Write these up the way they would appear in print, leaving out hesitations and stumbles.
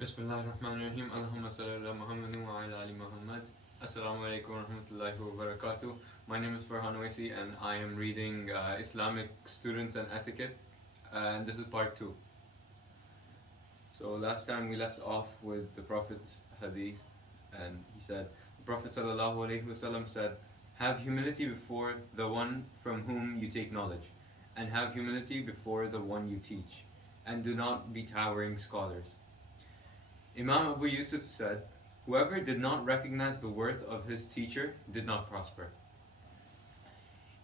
Bismillahirrahmanirrahim. Allahumma salli ala Muhammadin wa ala ali Muhammad. Assalamu alaikum wa rahmatullahi wa barakatuh. My name is Farhan Waisi and I am reading Islamic Students and Etiquette, and this is part 2. So last time we left off with the Prophet's hadith, and he said, the Prophet sallallahu alaihi wasallam said, "Have humility before the one from whom you take knowledge, and have humility before the one you teach, and do not be towering scholars." Imam Abu Yusuf said, "Whoever did not recognize the worth of his teacher did not prosper."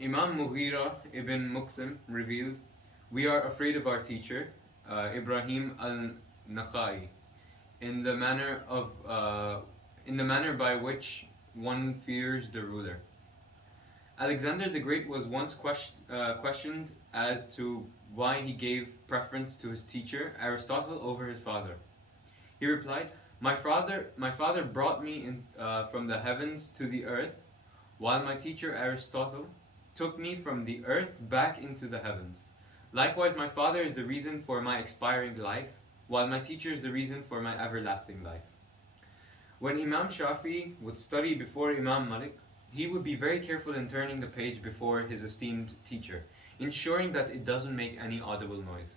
Imam Mughira ibn Muqsim revealed, "We are afraid of our teacher, Ibrahim al-Nakhai, in the manner by which one fears the ruler." Alexander the Great was once questioned as to why he gave preference to his teacher Aristotle over his father. He replied, My father brought me from the heavens to the earth, while my teacher Aristotle took me from the earth back into the heavens. Likewise, my father is the reason for my expiring life, while my teacher is the reason for my everlasting life." When Imam Shafi would study before Imam Malik, he would be very careful in turning the page before his esteemed teacher, ensuring that it doesn't make any audible noise.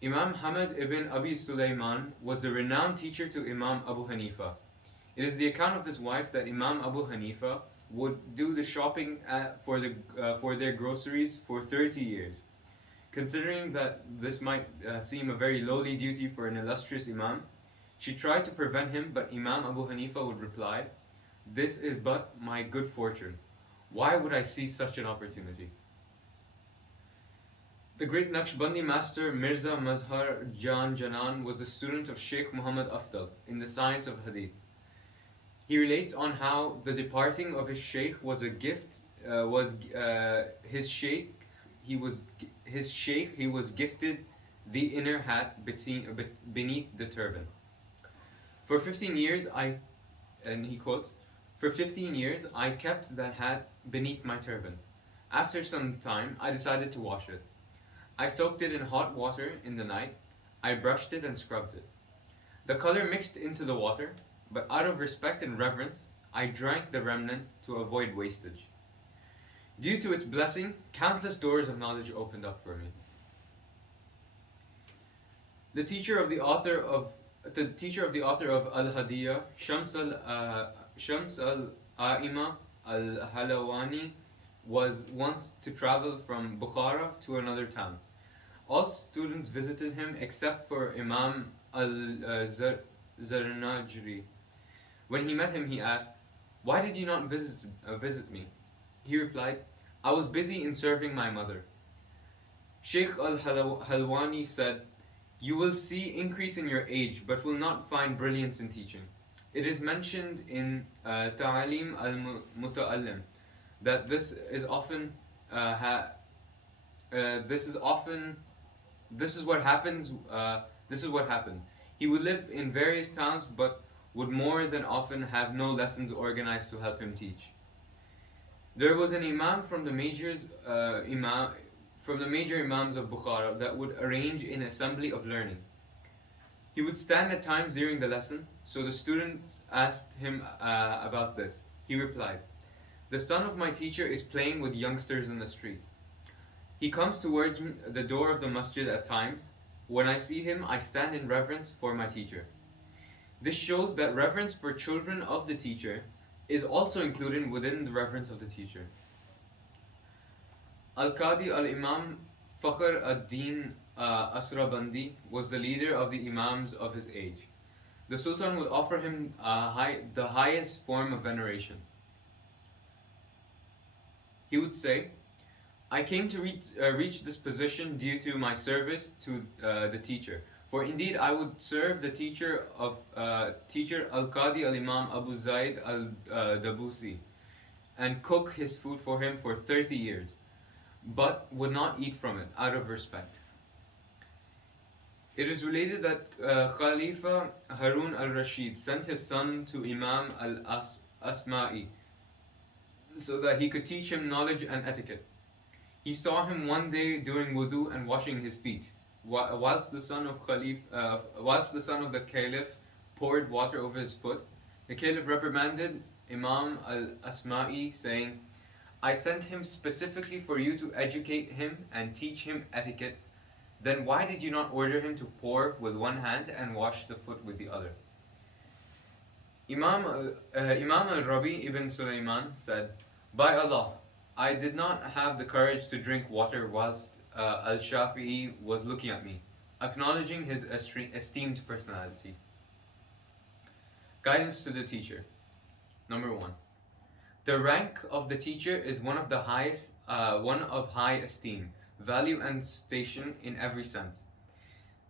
Imam Hamad ibn Abi Sulaiman was a renowned teacher to Imam Abu Hanifa. It is the account of his wife that Imam Abu Hanifa would do the shopping for their groceries for 30 years. Considering that this might seem a very lowly duty for an illustrious Imam, she tried to prevent him, but Imam Abu Hanifa would reply, "This is but my good fortune. Why would I seize such an opportunity?" The great Naqshbandi master Mirza Mazhar Jan Janan was a student of Sheikh Muhammad Afdal in the science of Hadith. He relates on how the departing of his Sheikh was a gift. His Sheikh he was gifted the inner hat beneath the turban. For 15 years and he quotes, "For 15 years I kept that hat beneath my turban. After some time I decided to wash it. I soaked it in hot water in the night. I brushed it and scrubbed it. The color mixed into the water, but out of respect and reverence, I drank the remnant to avoid wastage. Due to its blessing, countless doors of knowledge opened up for me." The teacher of the author of Al-Hadiyah, Shams al-A'ima al-Halawani, was once to travel from Bukhara to another town. All students visited him except for Imam al-Zarnajri. When he met him, he asked, "Why did you not visit me?" He replied, "I was busy in serving my mother." Sheikh al-Halwani said, "You will see increase in your age, but will not find brilliance in teaching. It is mentioned in Ta'alim al-Muta'allim that this is what happened. He would live in various towns, but would more than often have no lessons organized to help him teach. There was an imam from the major imams of Bukhara that would arrange an assembly of learning. He would stand at times during the lesson, so the students asked him about this. He replied, 'The son of my teacher is playing with youngsters in the street. He comes towards the door of the masjid at times. When I see him, I stand in reverence for my teacher.' This shows that reverence for children of the teacher is also included within the reverence of the teacher." Al-Qadi al-Imam Fakhr ad-Din Asrabandi was the leader of the imams of his age. The Sultan would offer him the highest form of veneration. He would say, "I came to reach this position due to my service to the teacher. For indeed I would serve the teacher Al-Qadi al-Imam Abu Zaid al-Dabusi and cook his food for him for 30 years, but would not eat from it out of respect." It is related that Khalifa Harun al-Rashid sent his son to Imam al-Asma'i so that he could teach him knowledge and etiquette. He saw him one day doing wudu and washing his feet. whilst the son of the caliph poured water over his foot, the caliph reprimanded Imam al-Asma'i, saying, I sent him specifically for you to educate him and teach him etiquette. Then why did you not order him to pour with one hand and wash the foot with the other? Imam al-Rabi ibn Sulaiman said, By Allah, I did not have the courage to drink water whilst al-Shafi'i was looking at me, acknowledging his esteemed personality. Guidance to the teacher. Number 1. The rank of the teacher is one of high esteem, value, and station in every sense.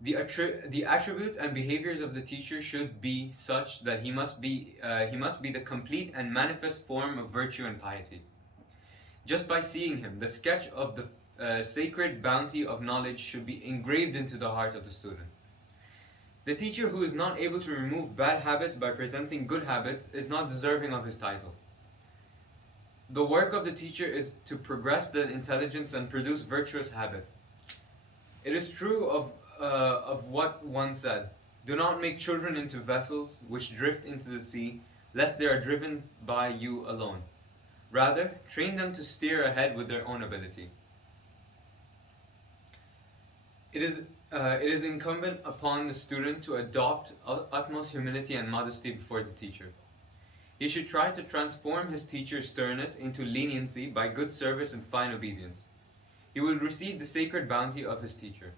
The attributes and behaviors of the teacher should be such that he must be the complete and manifest form of virtue and piety. Just by seeing him, the sketch of the sacred bounty of knowledge should be engraved into the heart of the student. The teacher who is not able to remove bad habits by presenting good habits is not deserving of his title. The work of the teacher is to progress the intelligence and produce virtuous habit. It is true of what one said, do not make children into vessels which drift into the sea, lest they are driven by you alone. Rather, train them to steer ahead with their own ability. It is incumbent upon the student to adopt utmost humility and modesty before the teacher. He should try to transform his teacher's sternness into leniency by good service and fine obedience. He will receive the sacred bounty of his teacher.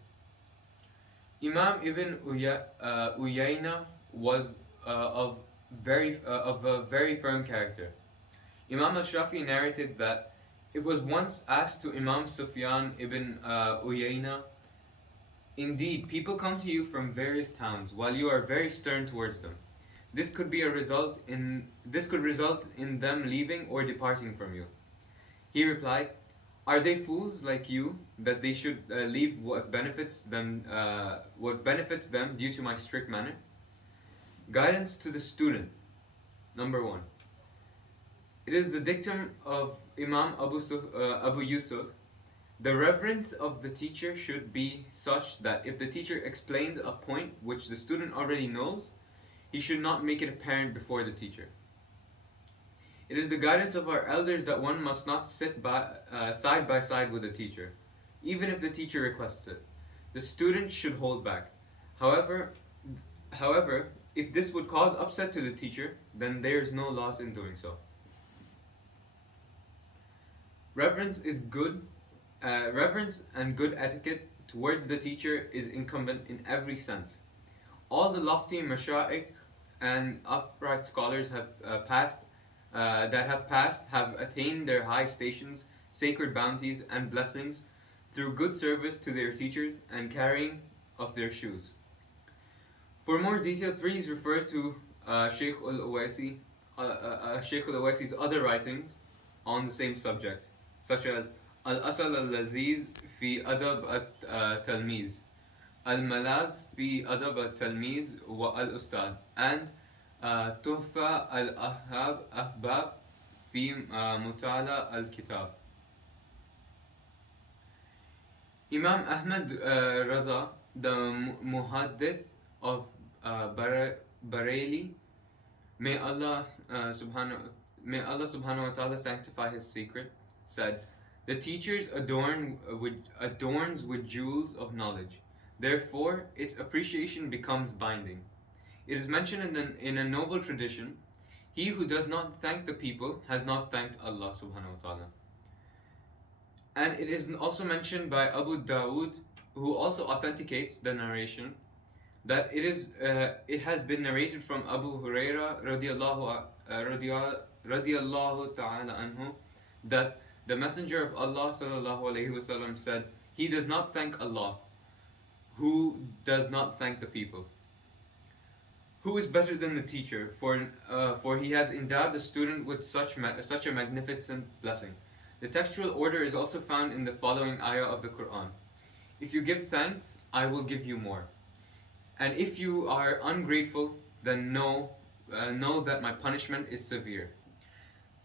Imam Ibn Uyayna was of a very firm character. Imam al-Shafi narrated that it was once asked to Imam Sufyan ibn Uyayna, Indeed, people come to you from various towns, while you are very stern towards them. This could result in them leaving or departing from you. He replied, Are they fools like you that they should leave what benefits them due to my strict manner? Guidance to the student. Number 1. It is the dictum of Imam Abu Yusuf. The reverence of the teacher should be such that if the teacher explains a point which the student already knows, he should not make it apparent before the teacher. It is the guidance of our elders that one must not sit side by side with the teacher, even if the teacher requests it. The student should hold back. However, if this would cause upset to the teacher, then there is no loss in doing so. Reverence and good etiquette towards the teacher is incumbent in every sense. All the lofty masha'ikh and upright scholars have attained their high stations, sacred bounties, and blessings through good service to their teachers and carrying of their shoes. For more detail, please refer to Shaykh al-Awasi's other writings on the same subject, such as Al-Asal al-Laziz fi Adab al-Talmiz, Al-Malaz fi Adab al-Talmiz wa al-Ustad, and Tuhfa al-Ahbab fi Mutala al-Kitab. Imam Ahmad Raza, the Muhaddith of Bareilly, may Allah subhanahu wa ta'ala sanctify his secret, said, The teacher's adorns with jewels of knowledge. Therefore, its appreciation becomes binding. It is mentioned in a noble tradition, he who does not thank the people has not thanked Allah subhanahu wa ta'ala. And it is also mentioned by Abu Dawood, who also authenticates the narration, that it has been narrated from Abu Huraira radiallahu ta'ala anhu, that the Messenger of Allah sallallahu alaihi wasallam said, He does not thank Allah, who does not thank the people. Who is better than the teacher? For he has endowed the student with such a magnificent blessing. The textual order is also found in the following ayah of the Quran. If you give thanks, I will give you more. And if you are ungrateful, then know that my punishment is severe.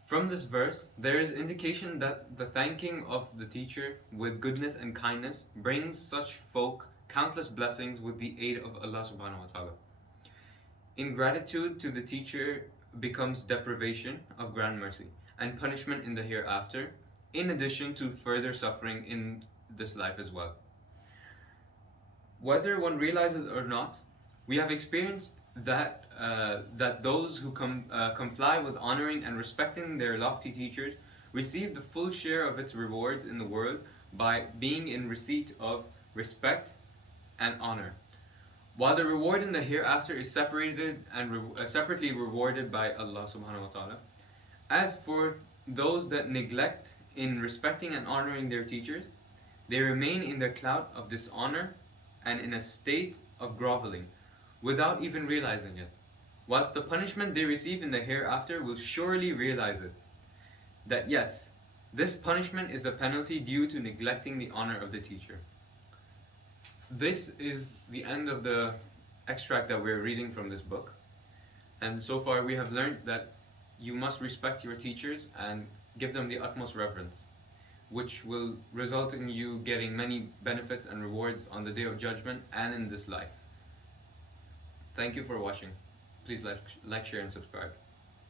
From this verse, there is indication that the thanking of the teacher with goodness and kindness brings such folk countless blessings with the aid of Allah subhanahu wa ta'ala. Ingratitude to the teacher becomes deprivation of grand mercy and punishment in the hereafter, in addition to further suffering in this life as well. Whether one realizes or not, we have experienced that those who comply with honoring and respecting their lofty teachers receive the full share of its rewards in the world by being in receipt of respect and honor, while the reward in the hereafter is separated and separately rewarded by Allah subhanahu wa ta'ala. As for those that neglect in respecting and honoring their teachers, they remain in their cloud of dishonor and in a state of groveling, without even realizing it, whilst the punishment they receive in the hereafter will surely realize it. That yes, this punishment is a penalty due to neglecting the honor of the teacher. This is the end of the extract that we're reading from this book. And so far we have learned that you must respect your teachers and give them the utmost reverence, which will result in you getting many benefits and rewards on the Day of Judgment and in this life. Thank you for watching. Please like, share, and subscribe.